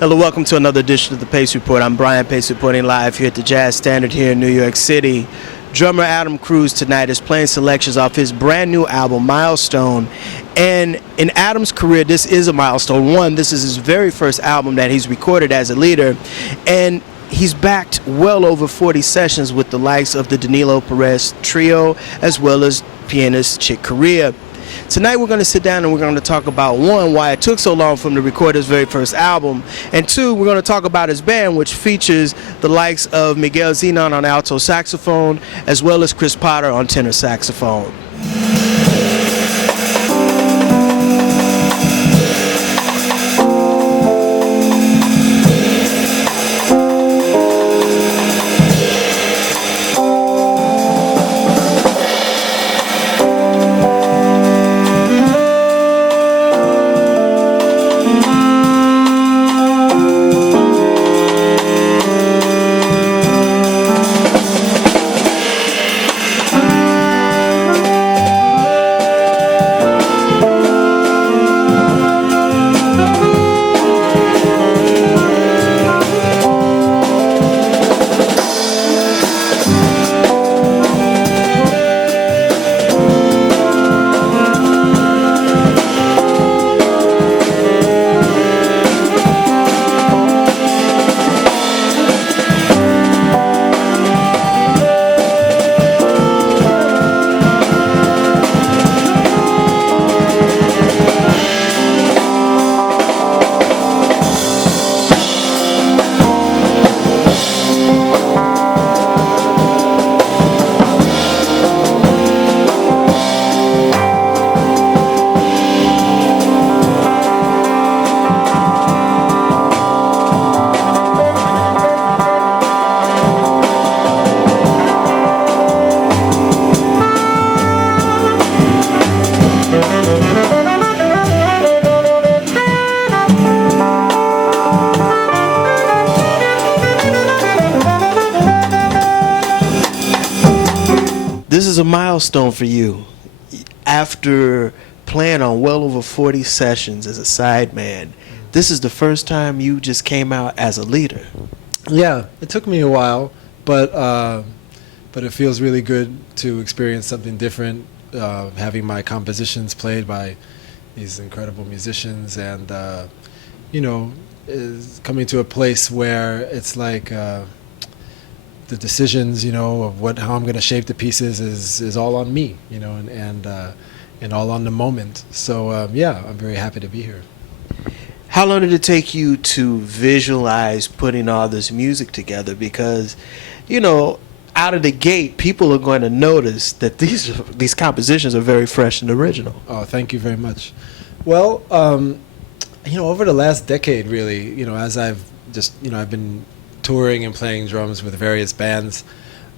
Hello, welcome to another edition of the Pace Report. I'm Brian Pace, reporting live here at the Jazz Standard here in New York City. Drummer Aaron Cruz tonight is playing selections off his brand new album, Milestone. And in Adam's career, this is a milestone. One, this is his very first album that he's recorded as a leader. And he's backed well over 40 sessions with the likes of the Danilo Perez Trio, as well as pianist Chick Corea. Tonight we're going to sit down and we're going to talk about, one, why it took so long for him to record his very first album, and two, we're going to talk about his band, which features the likes of Miguel Zenon on alto saxophone, as well as Chris Potter on tenor saxophone. This is a milestone for you. After playing on well over 40 sessions as a sideman, this is the first time you just came out as a leader. Yeah, it took me a while, but it feels really good to experience something different, having my compositions played by these incredible musicians, and is coming to a place where it's like the decisions, of how I'm going to shape the pieces is all on me, and all on the moment. So I'm very happy to be here. How long did it take you to visualize putting all this music together? Because, out of the gate, people are going to notice that these compositions are very fresh and original. Oh, thank you very much. Well, over the last decade, really, as I've just, I've been touring and playing drums with various bands,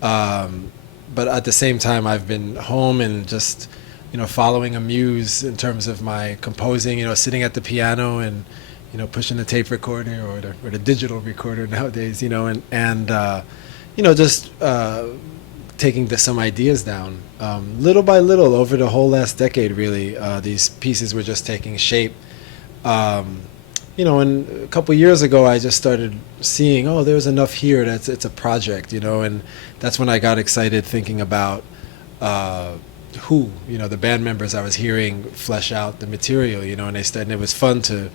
but at the same time I've been home and just following a muse in terms of my composing, sitting at the piano and pushing the tape recorder or the digital recorder nowadays, and just taking some ideas down little by little over the whole last decade, really. These pieces were just taking shape. And a couple of years ago, I just started seeing, there's enough here. It's a project, and that's when I got excited thinking about the band members I was hearing flesh out the material, and it was fun to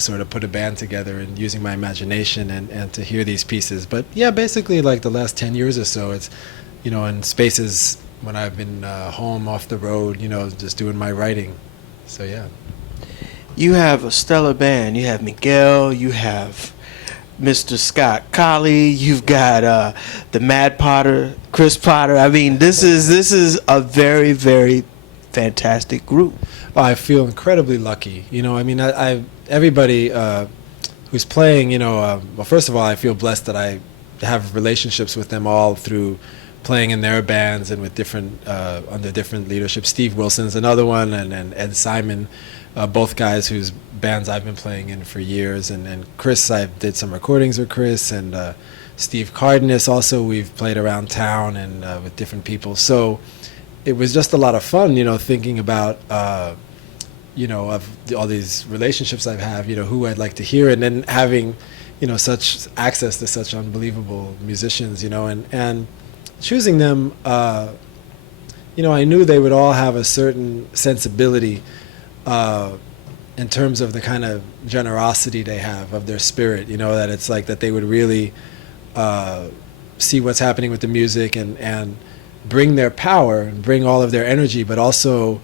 sort of put a band together and using my imagination and to hear these pieces. But yeah, basically like the last 10 years or so, it's, in spaces when I've been home off the road, just doing my writing. So yeah. You have a stellar band. You have Miguel, you have Mr. Scott Colley, you've got the Mad Potter, Chris Potter. I mean, this is a very, very fantastic group. Well, I feel incredibly lucky. Everybody who's playing, well, first of all, I feel blessed that I have relationships with them all through playing in their bands and with different under different leadership. Steve Wilson's another one, and Ed Simon. Both guys whose bands I've been playing in for years, and Chris, I did some recordings with Chris, and Steve Cardenas also, we've played around town and with different people. So it was just a lot of fun, thinking about of all these relationships I have, who I'd like to hear, and then having, such access to such unbelievable musicians, and choosing them, I knew they would all have a certain sensibility in terms of the kind of generosity they have of their spirit, that it's like that they would really see what's happening with the music and bring their power and bring all of their energy, but also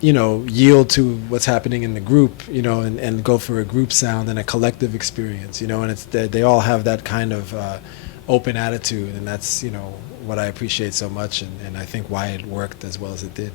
yield to what's happening in the group, and go for a group sound and a collective experience, and it's they all have that kind of open attitude, and that's what I appreciate so much, and I think why it worked as well as it did.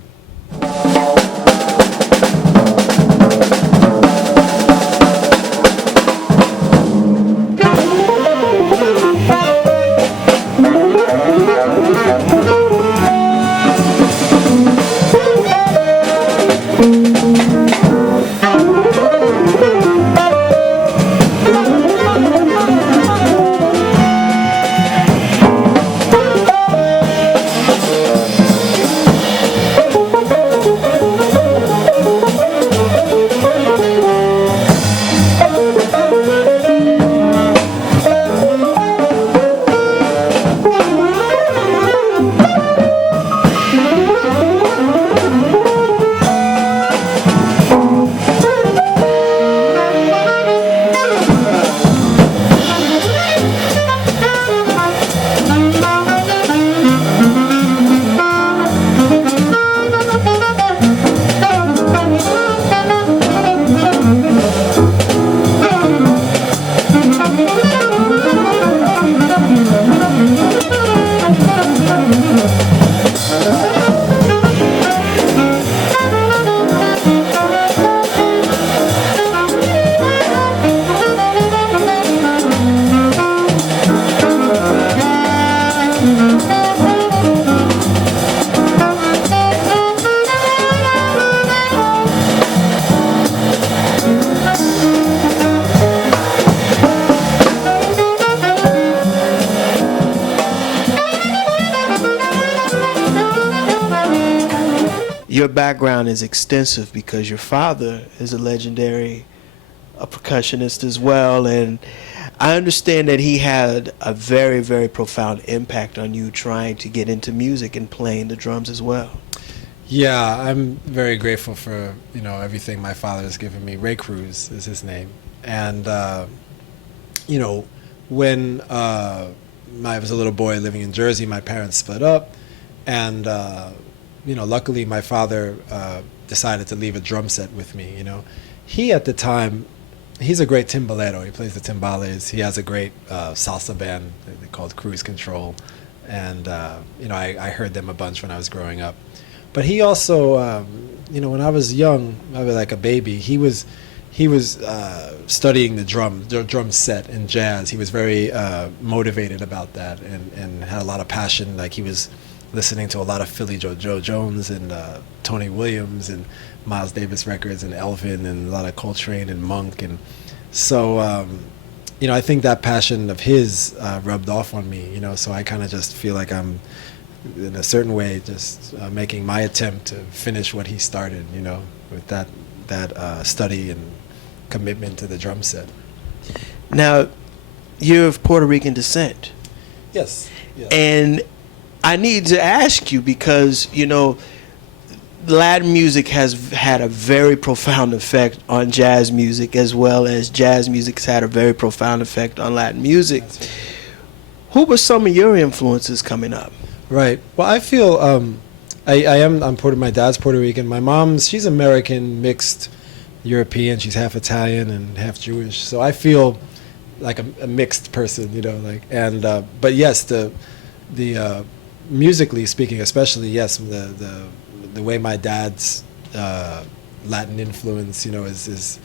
Your background is extensive because your father is a legendary percussionist as well, and I understand that he had a very, very profound impact on you trying to get into music and playing the drums as well. Yeah, I'm very grateful for everything my father has given me. Ray Cruz is his name, and when I was a little boy living in Jersey, my parents split up, and luckily my father decided to leave a drum set with me. He at the time, he's a great timbalero. He plays the timbales. He has a great salsa band called Cruise Control, and I heard them a bunch when I was growing up. But he also, when I was young, I was like a baby. He was studying the drum set in jazz. He was very motivated about that, and had a lot of passion. Like he was listening to a lot of Philly Joe Jones and Tony Williams and Miles Davis records and Elvin and a lot of Coltrane and Monk, and so I think that passion of his rubbed off on me. So I kind of just feel like I'm in a certain way just making my attempt to finish what he started. With that study and commitment to the drum set. Now, you're of Puerto Rican descent. Yes. And I need to ask you because, Latin music has had a very profound effect on jazz music, as well as jazz music has had a very profound effect on Latin music. That's right. Who were some of your influences coming up? Right. Well, I feel my dad's Puerto Rican. My mom's, she's American, mixed European. She's half Italian and half Jewish. So I feel like a mixed person, but yes, the musically speaking, especially, yes, the way my dad's Latin influence, has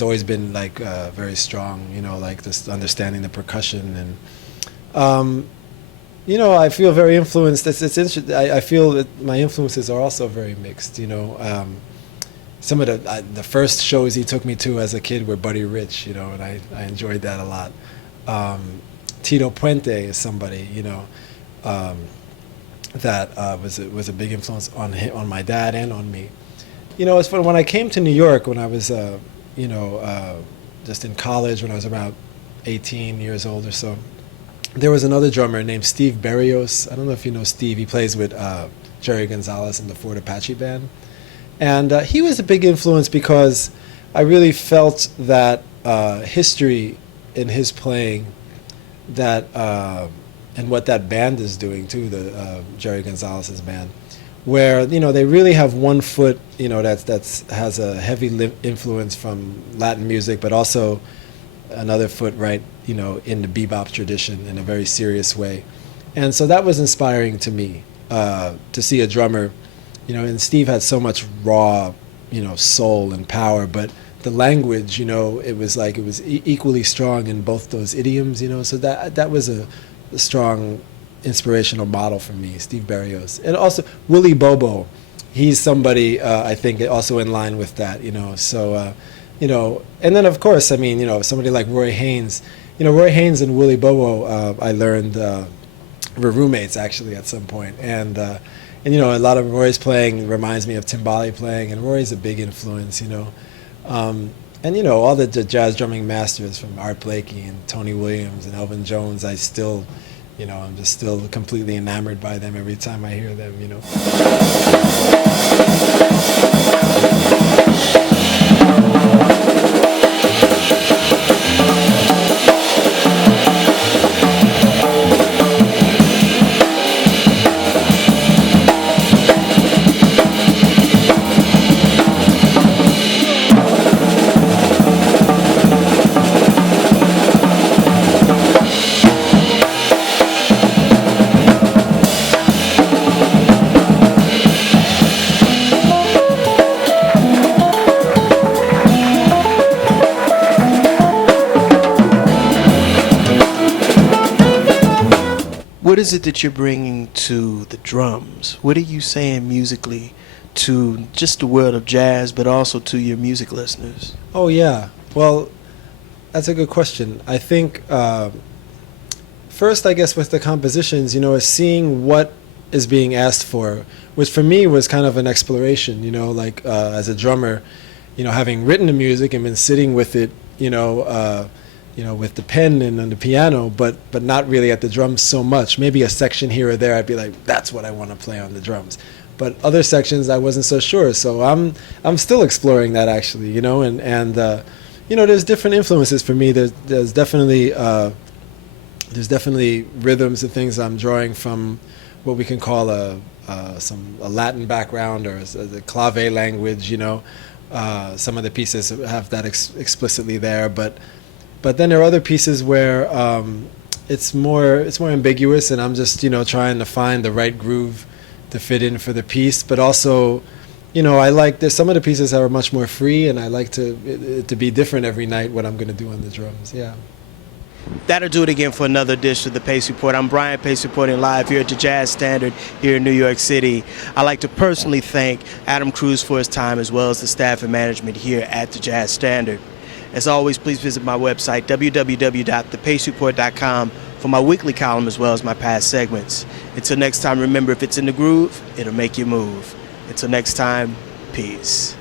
always been like very strong. Like just understanding the percussion, and I feel very influenced. It's interesting. I feel that my influences are also very mixed. Some of the first shows he took me to as a kid were Buddy Rich, and I enjoyed that a lot. Tito Puente is somebody, that was a big influence on my dad and on me. You know, it's funny, when I came to New York when I was, just in college when I was about 18 years old or so, there was another drummer named Steve Barrios. I don't know if you know Steve. He plays with Jerry Gonzalez in the Fort Apache Band. And he was a big influence because I really felt that history in his playing, that and what that band is doing too, the Jerry Gonzalez's band, where they really have one foot, that's has a heavy influence from Latin music, but also another foot right, in the bebop tradition in a very serious way, and so that was inspiring to me to see a drummer, and Steve had so much raw, soul and power, but the language, it was like it was equally strong in both those idioms, so that was a strong inspirational model for me, Steve Barrios. And also Willie Bobo, he's somebody I think also in line with that, so and then of course, I mean, somebody like Roy Haynes, Roy Haynes and Willie Bobo, I learned were roommates actually at some point, and a lot of Roy's playing reminds me of Timbali playing, and Roy's a big influence, and all the jazz drumming masters from Art Blakey and Tony Williams and Elvin Jones, I still, I'm just still completely enamored by them every time I hear them, What is it that you're bringing to the drums? What are you saying musically to just the world of jazz, but also to your music listeners? Oh, yeah. Well, that's a good question. I think first, I guess, with the compositions, is seeing what is being asked for, which for me was kind of an exploration, like as a drummer, having written the music and been sitting with it, with the pen and on the piano, but not really at the drums so much. Maybe a section here or there, I'd be like, that's what I want to play on the drums. But other sections, I wasn't so sure. So I'm still exploring that actually, and there's different influences for me. There's definitely rhythms and things I'm drawing from what we can call a Latin background or the clave language. Some of the pieces have that explicitly there, but then there are other pieces where it's more ambiguous, and I'm just trying to find the right groove to fit in for the piece. But also, there's some of the pieces that are much more free, and I like it to be different every night what I'm going to do on the drums. Yeah. That'll do it again for another edition of the Pace Report. I'm Brian Pace reporting live here at the Jazz Standard here in New York City. I'd like to personally thank Aaron Copland for his time, as well as the staff and management here at the Jazz Standard. As always, please visit my website, www.thepacereport.com, for my weekly column as well as my past segments. Until next time, remember, if it's in the groove, it'll make you move. Until next time, peace.